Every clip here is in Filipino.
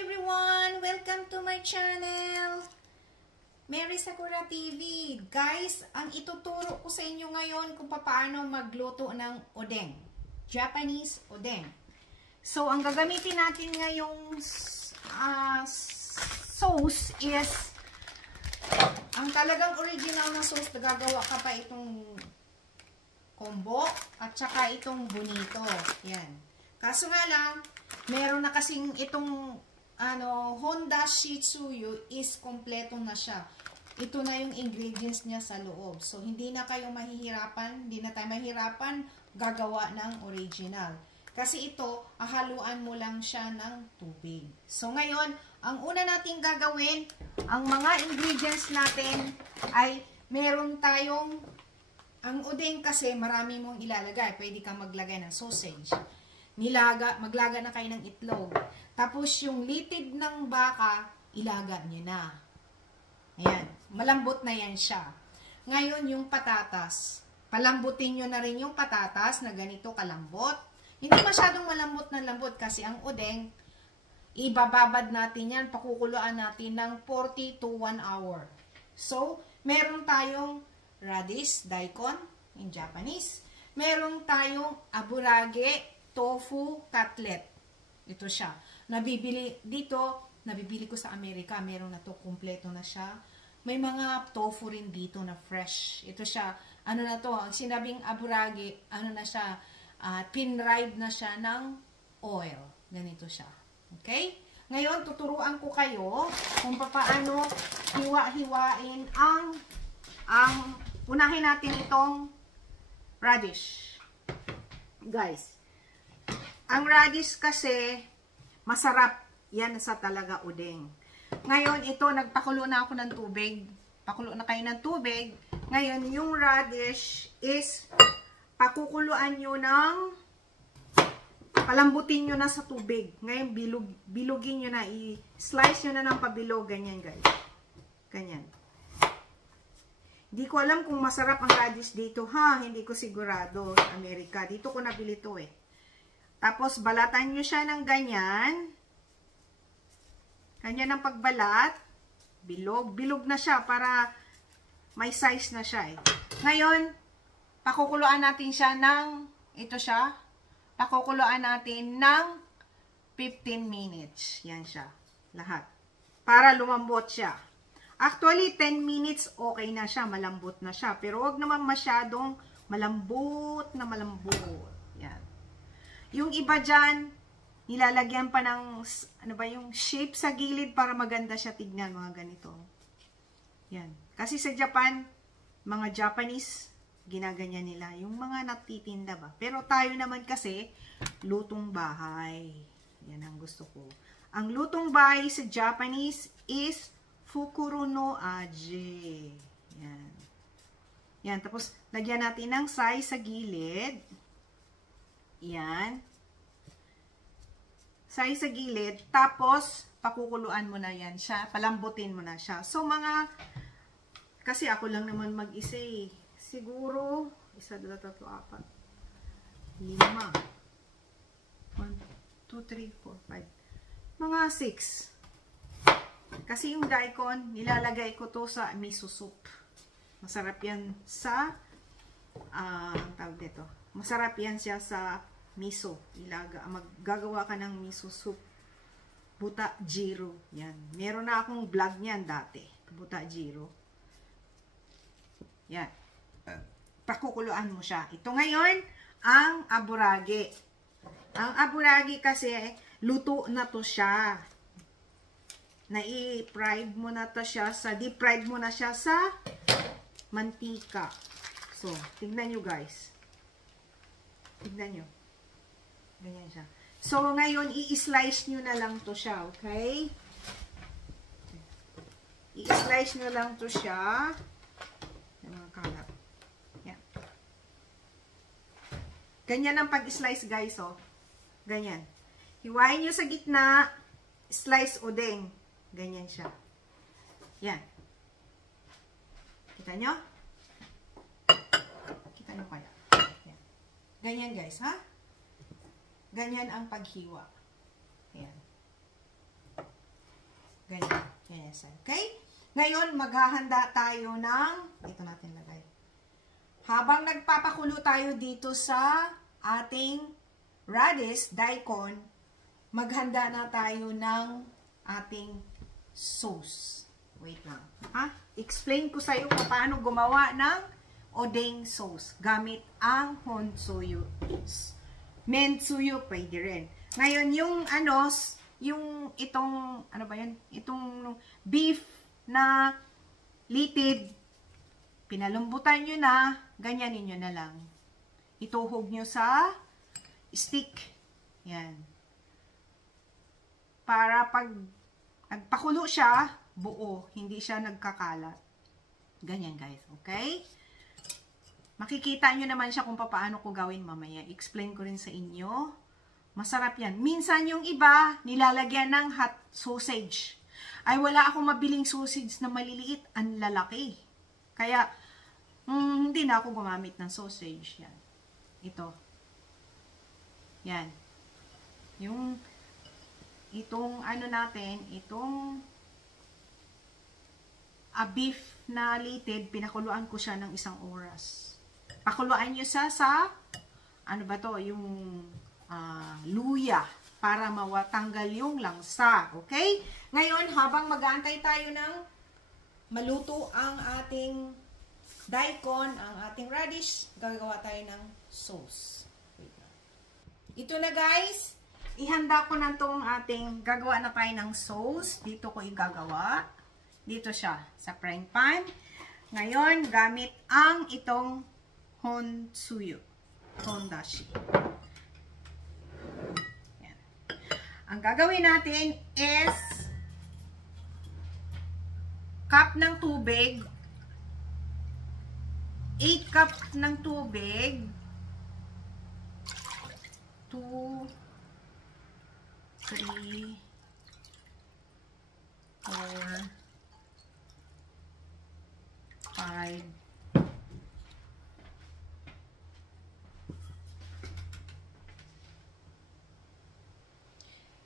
everyone! Welcome to my channel! Mary Sakura TV. Guys, ang ituturo ko sa inyo ngayon kung paano magluto ng odeng. Japanese odeng. So, ang gagamitin natin ngayong sauce is ang talagang original na sauce na gagawa ka pa itong combo at saka itong bonito. Yan. Kaso nga lang, meron na kasing itong Honda Shih Tzu is kompleto na siya. Ito na yung ingredients niya sa loob. So, hindi na kayo mahihirapan, hindi na tayo mahihirapan gagawa ng original. Kasi ito, haluan mo lang siya ng tubig. So, ngayon, ang una nating gagawin, ang mga ingredients natin ay meron tayong, ang udeng kasi marami mong ilalagay. Pwede kang maglagay ng sausage. Maglaga na kayo ng itlog. Tapos yung litid ng baka, ilaga nyo na. Ayan. Malambot na yan siya. Ngayon yung patatas. Palambutin nyo na rin yung patatas na ganito kalambot. Hindi masyadong malambot na lambot kasi ang udeng, ibababad natin yan, pakukuluan natin ng 40 to 1 hour. So, meron tayong radish, daikon, in Japanese. Meron tayong aburage, tofu cutlet. Ito siya. Nabibili ko sa Amerika. Meron na to, kumpleto na siya. May mga tofu rin dito na fresh. Ito siya. Ano na to? Ang sinabing aburage, ano na siya? Pin-ride na siya ng oil. Ganito siya. Okay? Ngayon, tuturuan ko kayo kung paano hiwa-hiwain ang unahin natin itong radish. Guys, ang radish kasi, masarap. Yan sa talaga udeng. Ngayon, ito, nagpakulo na ako ng tubig. Pakulo na kayo ng tubig. Ngayon, yung radish is, pakukuluan nyo ng, palambutin nyo na sa tubig. Ngayon, bilugin nyo na, i-slice nyo na ng pabilog. Ganyan, guys. Ganyan. Hindi ko alam kung masarap ang radish dito, ha? Hindi ko sigurado sa Amerika. Dito ko nabili to, eh. Tapos, balatan nyo siya ng ganyan. Ganyan ang pagbalat. Bilog. Bilog na siya para may size na siya, eh. Ngayon, pakukuluan natin siya ng, ito siya, pakukuluan natin ng 15 minutes. Yan siya. Lahat. Para lumambot siya. Actually, 10 minutes, okay na siya. Malambot na siya. Pero wag naman masyadong malambot na malambot. Yan. Yung iba dyan, nilalagyan pa ng, ano ba, yung shape sa gilid para maganda siya tignan, mga ganito. Yan. Kasi sa Japan, mga Japanese, ginaganyan nila. Yung mga natitinda ba. Pero tayo naman kasi, lutong bahay. Yan ang gusto ko. Ang lutong bahay sa Japanese is fukuro no aji. Yan. Yan. Tapos, lagyan natin ng size sa gilid. Yan. Size sa gilid. Tapos, pakukuluan mo na yan siya. Palambutin mo na siya. So, kasi ako lang naman mag-isa, eh. Siguro, 1, 2, 3, 4, 5. 1, 2, 3, 4, 5. Mga 6. Kasi yung daikon, nilalagay ko to sa miso soup. Masarap yan sa, tawag dito. Masarap yan siya sa miso. Maggagawa ka ng miso soup. Buta jiro. Yan. Meron na akong vlog niyan dati. Buta jiro. Yan. Pakukuluan mo siya. Ito ngayon, ang aburage. Ang aburage kasi, luto na to siya. Nai-fried mo na to siya deep-fried mo na siya sa mantika. So, tignan nyo guys. Tignan nyo. Ganyan siya. So, ngayon, i-slice nyo na lang to siya, okay? I-slice nyo lang to siya. Yung mga kalat. Yan. Ganyan ang pag-slice, guys, oh. Ganyan. Hiwain nyo sa gitna, slice udeng. Ganyan siya. Yan. Kita nyo? Kita nyo kaya? Yan. Ganyan, guys, ha? Ganyan ang paghiwa. Ayan. lamesa. Okay? Ngayon, maghahanda tayo ng, dito natin lagay. Habang nagpapakulo tayo dito sa ating radish, daikon, maghanda na tayo ng ating sauce. Wait lang. Ha? Explain ko sa iyo kung paano gumawa ng odeng sauce gamit ang honsuyu. Mentsuyu, pwede rin. Ngayon, yung itong, ano ba yan? Itong beef na litid, pinalumbutan nyo na, ganyanin nyo na lang. Ituhog nyo sa stick. Yan. Para pag nagpakulo siya, buo. Hindi siya nagkakalat. Ganyan, guys. Okay? Makikita nyo naman siya kung paano ko gawin mamaya. Explain ko rin sa inyo. Masarap yan. Minsan yung iba, nilalagyan ng hot sausage. Ay, wala akong mabiling sausage na maliliit. Ang lalaki. Kaya, hindi na ako gumamit ng sausage. Yan. Ito. Yan. Itong ano natin, itong beef na litid, pinakuluan ko siya ng 1 oras. Pakuluan nyo sa ano ba to, yung luya, para mawatanggal yung langsa. Okay? Ngayon, habang mag-aantay tayo ng maluto ang ating daikon, ang ating radish, gagawa tayo ng sauce. Wait na. Ito na, guys. Ihanda ko na itong ating, gagawa na tayo ng sauce. Dito ko igagawa. Dito siya, sa frying pan. Ngayon, gamit ang itong honsuyu. Hondashi. Yan. Ang gagawin natin is cup ng tubig. 8 cup ng tubig. 2, 3, 4, 5.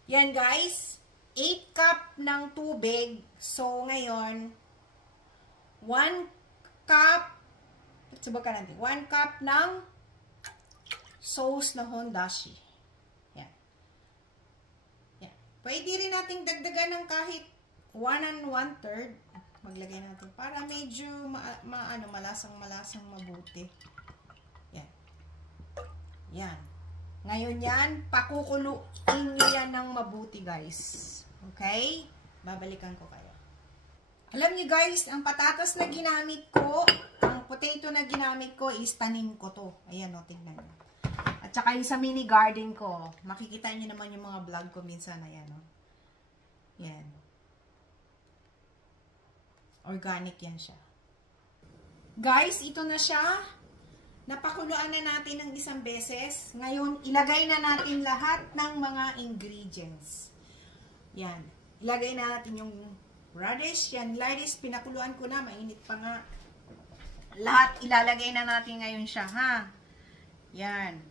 Yan, guys. 8 cup ng tubig. So, ngayon, 1 cup, subukan natin, 1 cup ng sauce na hondashi. Yan. Yan. Pwede rin nating dagdagan ng kahit 1 1/3. Maglagay natin para medyo malasang mabuti. Yan. Yan. Ngayon yan, pakukuluin nyo yan ng mabuti, guys. Okay? Babalikan ko kayo. Alam nyo, guys, ang patatas na ginamit ko, ang potato na ginamit ko is tanim ko to. Ayan, o, tignan nyo. At saka yung sa mini garden ko, makikita nyo naman yung mga vlog ko minsan. Ayan, o. Yan. Organic yan siya. Guys, ito na siya. Napakuluan na natin ng 1 beses. Ngayon, ilagay na natin lahat ng mga ingredients. Yan. Ilagay na natin yung radish. Yan, radish, pinakuluan ko na. Mainit pa nga. Lahat ilalagay na natin ngayon siya, ha? Yan.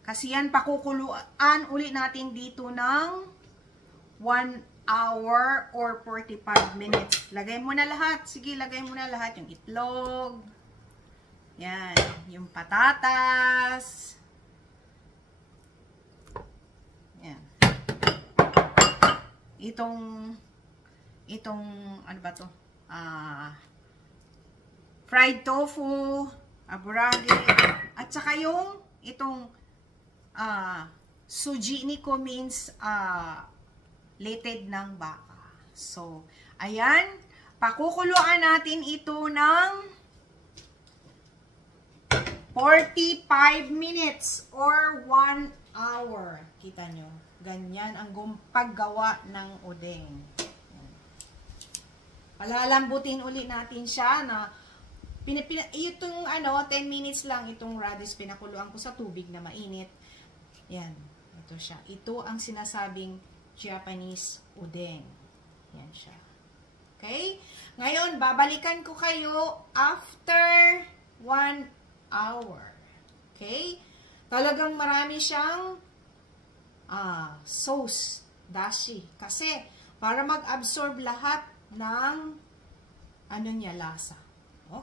Kasi yan, pakukuluan ulit natin dito ng 1 hour or 45 minutes. Lagay mo na lahat. Sige, lagay mo na lahat. Yung itlog. Yan. Yung patatas. Yan. Itong ano ba to? Fried tofu, aburage, at saka yung itong suji niko means litid ng baka. So, ayan, pakukuluan natin ito ng 45 minutes or 1 hour. Kita nyo, ganyan ang paggawa ng odeng. Palalambutin ulit natin siya na itong 10 minutes lang itong radish pinakuluan ko sa tubig na mainit. Yan, ito siya. Ito ang sinasabing Japanese odeng. Yan siya. Okay? Ngayon, babalikan ko kayo after 1 hour. Okay? Talagang marami siyang sauce, dashi. Kasi, para mag-absorb lahat ng ano niya, lasa.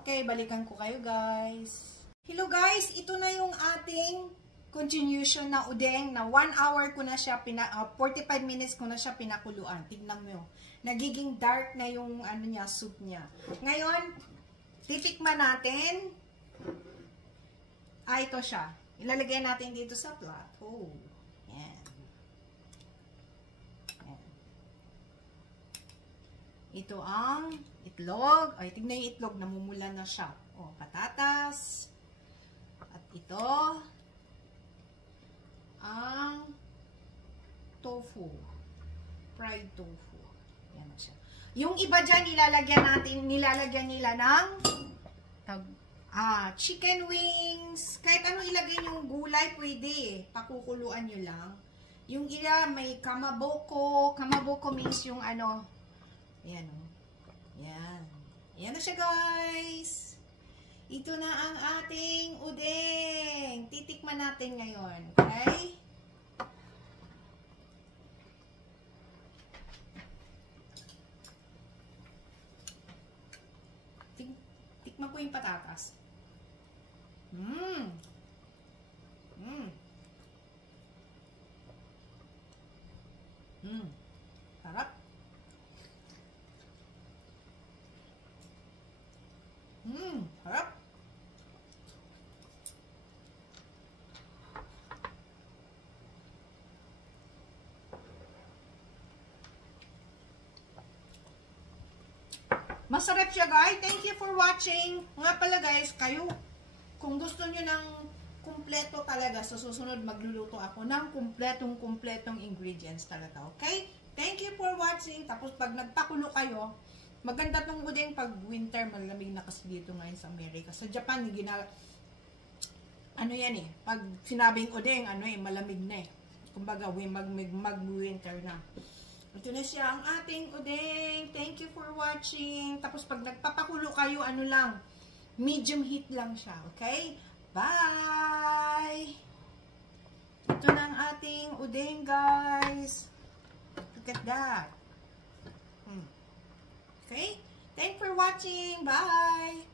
Okay, balikan ko kayo guys. Hello guys, ito na yung ating continuation na udeng na 1 hour ko na siya, 45 minutes ko na siya pinakuluan. Tignan mo, nagiging dark na yung ano niya, soup niya. Ngayon, titikman natin. Ito siya. Ilalagay natin dito sa plato. Yan. Yan. Ito ang itlog. Ay, tignan yung itlog, namumula na siya. O, patatas. At ito ang tofu. Fried tofu. Yan na siya. Yung iba dyan, nilalagyan nila ng chicken wings. Kahit anong ilagay yung gulay, pwede. Pakukuluan nyo lang. Yung ila, may kamaboko. Kamaboko means yung ano. Ayan o. Yan. Yan na siya guys. Ito na ang ating udeng. Titikman natin ngayon. Okay? Tikman ko yung patatas. Sarap. Sarap. Masarap siya guys. Thank you for watching. Nga pala guys, kayo, kung gusto nyo ng kumpleto talaga, sa susunod magluluto ako ng kumpletong ingredients talaga. Okay? Thank you for watching. Tapos pag nagpakulo kayo, maganda tong udeng pag winter, malamig na kasi dito ngayon sa Amerika. Sa Japan, ano yan eh, pag sinabing udeng, malamig na eh. Kumbaga, mag-winter na. Ito na siya ang ating udeng. Thank you for watching. Tapos pag nagpapakulo kayo, medium heat lang siya. Okay? Bye! Ito na ang ating udeng, guys. Look at that. Okay? Thanks for watching. Bye!